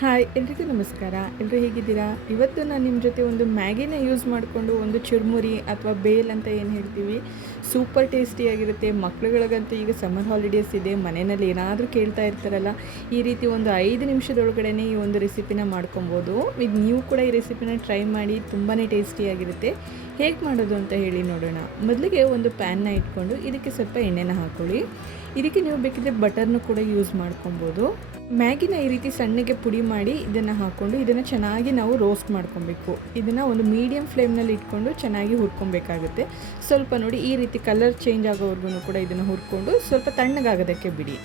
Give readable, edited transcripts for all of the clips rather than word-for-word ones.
Hi ಎಲ್ರಿಗೂ ನಮಸ್ಕಾರ. ಎಲ್ಲರೂ ಹೇಗಿದ್ದೀರಾ? ಇವತ್ತು ನಾನು ನಿಮ್ಮ ಜೊತೆ ಒಂದು ಮ್ಯಾಗಿನ ಯೂಸ್ ಮಾಡಿಕೊಂಡು ಒಂದು ಚುರುಮುರಿ ಅಥವಾ ಬೇಲ್ ಅಂತ ಏನು ಹೇಳ್ತೀವಿ, ಸೂಪರ್ ಟೇಸ್ಟಿಯಾಗಿರುತ್ತೆ. ಮಕ್ಳುಗಳಿಗಂತೂ ಈಗ ಸಮ್ಮರ್ ಹಾಲಿಡೇಸ್ ಇದೆ, ಮನೆಯಲ್ಲಿ ಏನಾದರೂ ಕೇಳ್ತಾ ಇರ್ತಾರಲ್ಲ, ಈ ರೀತಿ ಒಂದು 5 ನಿಮಿಷದೊಳಗಡೆ ಈ ಒಂದು ರೆಸಿಪಿನ ಮಾಡ್ಕೊಬೋದು. ಈಗ ನೀವು ಕೂಡ ಈ ರೆಸಿಪಿನ ಟ್ರೈ ಮಾಡಿ, ತುಂಬಾ ಟೇಸ್ಟಿಯಾಗಿರುತ್ತೆ. ಹೇಗೆ ಮಾಡೋದು ಅಂತ ಹೇಳಿ ನೋಡೋಣ. ಮೊದಲಿಗೆ ಒಂದು ಪ್ಯಾನ್ನ ಇಟ್ಕೊಂಡು ಇದಕ್ಕೆ ಸ್ವಲ್ಪ ಎಣ್ಣೆನ ಹಾಕ್ಕೊಳ್ಳಿ. ಇದಕ್ಕೆ ನೀವು ಬೇಕಿದ್ರೆ ಬಟರ್ನು ಕೂಡ ಯೂಸ್ ಮಾಡ್ಕೊಬೋದು. ಮ್ಯಾಗಿನ ಈ ರೀತಿ ಸಣ್ಣಗೆ ಪುಡಿ ಮಾಡಿ ಇದನ್ನು ಹಾಕ್ಕೊಂಡು ಇದನ್ನು ಚೆನ್ನಾಗಿ ನಾವು ರೋಸ್ಟ್ ಮಾಡ್ಕೊಬೇಕು. ಇದನ್ನು ಒಂದು ಮೀಡಿಯಮ್ ಫ್ಲೇಮ್ನಲ್ಲಿ ಇಟ್ಕೊಂಡು ಚೆನ್ನಾಗಿ ಹುರ್ಕೊಬೇಕಾಗುತ್ತೆ. ಸ್ವಲ್ಪ ನೋಡಿ ಈ ರೀತಿ ಕಲರ್ ಚೇಂಜ್ ಆಗೋವರೆಗೂ ಕೂಡ ಇದನ್ನು ಹುರ್ಕೊಂಡು ಸ್ವಲ್ಪ ತಣ್ಣಗಾಗೋದಕ್ಕೆ ಬಿಡಿ.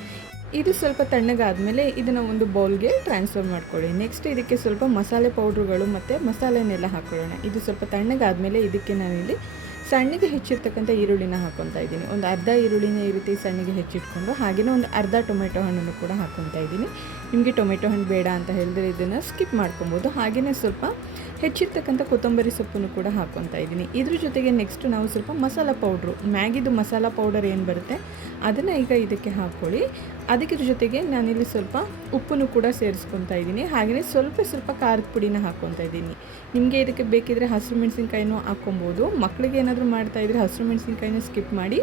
ಇದು ಸ್ವಲ್ಪ ತಣ್ಣಗಾದಮೇಲೆ ಇದನ್ನು ಒಂದು ಬೌಲ್ಗೆ ಟ್ರಾನ್ಸ್ಫರ್ ಮಾಡ್ಕೊಳ್ಳಿ. ನೆಕ್ಸ್ಟ್ ಇದಕ್ಕೆ ಸ್ವಲ್ಪ ಮಸಾಲೆ ಪೌಡ್ರುಗಳು ಮತ್ತು ಮಸಾಲೆನೆಲ್ಲ ಹಾಕ್ಕೊಳ್ಳೋಣ. ಇದು ಸ್ವಲ್ಪ ತಣ್ಣಗಾದಮೇಲೆ ಇದಕ್ಕೆ ನಾನಿಲ್ಲಿ ಸಣ್ಣಗೆ ಹೆಚ್ಚಿರ್ತಕ್ಕಂಥ ಈರುಳ್ಳಿನ ಹಾಕ್ಕೊತಾ ಇದ್ದೀನಿ. ಒಂದು ಅರ್ಧ ಈರುಳ್ಳಿನ ಈ ರೀತಿ ಸಣ್ಣಗೆ ಹೆಚ್ಚಿಟ್ಕೊಂಡು ಹಾಗೆಯೇ ಒಂದು ಅರ್ಧ ಟೊಮೆಟೊ ಹಣ್ಣನ್ನು ಕೂಡ ಹಾಕ್ಕೊತಾ ಇದ್ದೀನಿ. ನಿಮಗೆ ಟೊಮೆಟೊ ಹಣ್ಣು ಬೇಡ ಅಂತ ಹೇಳಿದ್ರೆ ಇದನ್ನು ಸ್ಕಿಪ್ ಮಾಡ್ಕೊಬೋದು. ಹಾಗೆಯೇ ಸ್ವಲ್ಪ ಹೆಚ್ಚಿರ್ತಕ್ಕಂಥ ಕೊತ್ತಂಬರಿ ಸೊಪ್ಪನ್ನು ಕೂಡ ಹಾಕ್ಕೊತಾ ಇದ್ದೀನಿ. ಇದ್ರ ಜೊತೆಗೆ ನೆಕ್ಸ್ಟ್ ನಾವು ಸ್ವಲ್ಪ ಮಸಾಲ ಪೌಡ್ರು, ಮ್ಯಾಗಿದು ಮಸಾಲ ಪೌಡರ್ ಏನು ಬರುತ್ತೆ ಅದನ್ನು ಈಗ ಇದಕ್ಕೆ ಹಾಕ್ಕೊಳ್ಳಿ. ಅದಕ್ಕೆ ಜೊತೆಗೆ ನಾನಿಲ್ಲಿ ಸ್ವಲ್ಪ ಉಪ್ಪನ್ನು ಕೂಡ ಸೇರಿಸ್ಕೊತಾ ಇದ್ದೀನಿ. ಹಾಗೆಯೇ ಸ್ವಲ್ಪ ಖಾರದ ಪುಡಿನ ಹಾಕ್ಕೊತಾ ಇದ್ದೀನಿ. ನಿಮಗೆ ಇದಕ್ಕೆ ಬೇಕಿದ್ರೆ ಹಸಿರು ಮೆಣಸಿನ್ಕಾಯಿನೂ ಹಾಕ್ಕೊಬೋದು. ಮಕ್ಕಳಿಗೆ ಏನಾದರೂ ಮಾಡ್ತಾಯಿದ್ರೆ ಹಸಿರು ಮೆಣಸಿನ್ಕಾಯಿನ ಸ್ಕಿಪ್ ಮಾಡಿ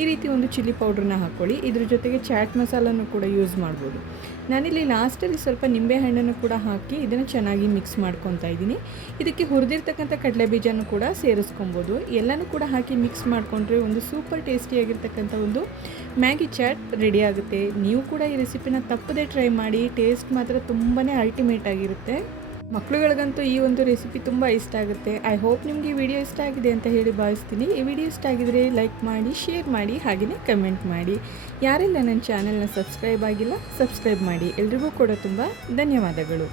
ಈ ರೀತಿ ಒಂದು ಚಿಲ್ಲಿ ಪೌಡ್ರನ್ನ ಹಾಕ್ಕೊಳ್ಳಿ. ಇದ್ರ ಜೊತೆಗೆ ಚಾಟ್ ಮಸಾಲನ್ನು ಕೂಡ ಯೂಸ್ ಮಾಡ್ಬೋದು. ನಾನಿಲ್ಲಿ ಲಾಸ್ಟಲ್ಲಿ ಸ್ವಲ್ಪ ನಿಂಬೆಹಣ್ಣನ್ನು ಕೂಡ ಹಾಕಿ ಇದನ್ನು ಚೆನ್ನಾಗಿ ಮಿಕ್ಸ್ ಮಾಡ್ಕೊತಾ ಇದ್ದೀನಿ. ಇದಕ್ಕೆ ಹುರಿದಿರ್ತಕ್ಕಂಥ ಕಡಲೆ ಬೀಜನೂ ಕೂಡ ಸೇರಿಸ್ಕೊಬೋದು. ಎಲ್ಲನೂ ಕೂಡ ಹಾಕಿ ಮಿಕ್ಸ್ ಮಾಡಿಕೊಂಡ್ರೆ ಒಂದು ಸೂಪರ್ ಟೇಸ್ಟಿಯಾಗಿರ್ತಕ್ಕಂಥ ಒಂದು ಮ್ಯಾಗಿ ಚಾಟ್ ರೆಡಿ ಆಗುತ್ತೆ. ನೀವು ಕೂಡ ಈ ರೆಸಿಪಿನ ತಪ್ಪದೇ ಟ್ರೈ ಮಾಡಿ. ಟೇಸ್ಟ್ ಮಾತ್ರ ತುಂಬಾ ಅಲ್ಟಿಮೇಟ್ ಆಗಿರುತ್ತೆ. ಮಕ್ಕಳುಗಳಿಗಂತೂ ಈ ಒಂದು ರೆಸಿಪಿ ತುಂಬ ಇಷ್ಟ ಆಗುತ್ತೆ. ಐ ಹೋಪ್ ನಿಮಗೆ ಈ ವಿಡಿಯೋ ಇಷ್ಟ ಆಗಿದೆ ಅಂತ ಹೇಳಿ ಭಾವಿಸ್ತೀನಿ. ಈ ವಿಡಿಯೋ ಇಷ್ಟ ಆಗಿದರೆ ಲೈಕ್ ಮಾಡಿ, ಶೇರ್ ಮಾಡಿ, ಹಾಗೆಯೇ ಕಮೆಂಟ್ ಮಾಡಿ. ಯಾರೆಲ್ಲ ನನ್ನ ಚಾನೆಲ್ನ ಸಬ್ಸ್ಕ್ರೈಬ್ ಆಗಿಲ್ಲ, ಸಬ್ಸ್ಕ್ರೈಬ್ ಮಾಡಿ. ಎಲ್ರಿಗೂ ಕೂಡ ತುಂಬ ಧನ್ಯವಾದಗಳು.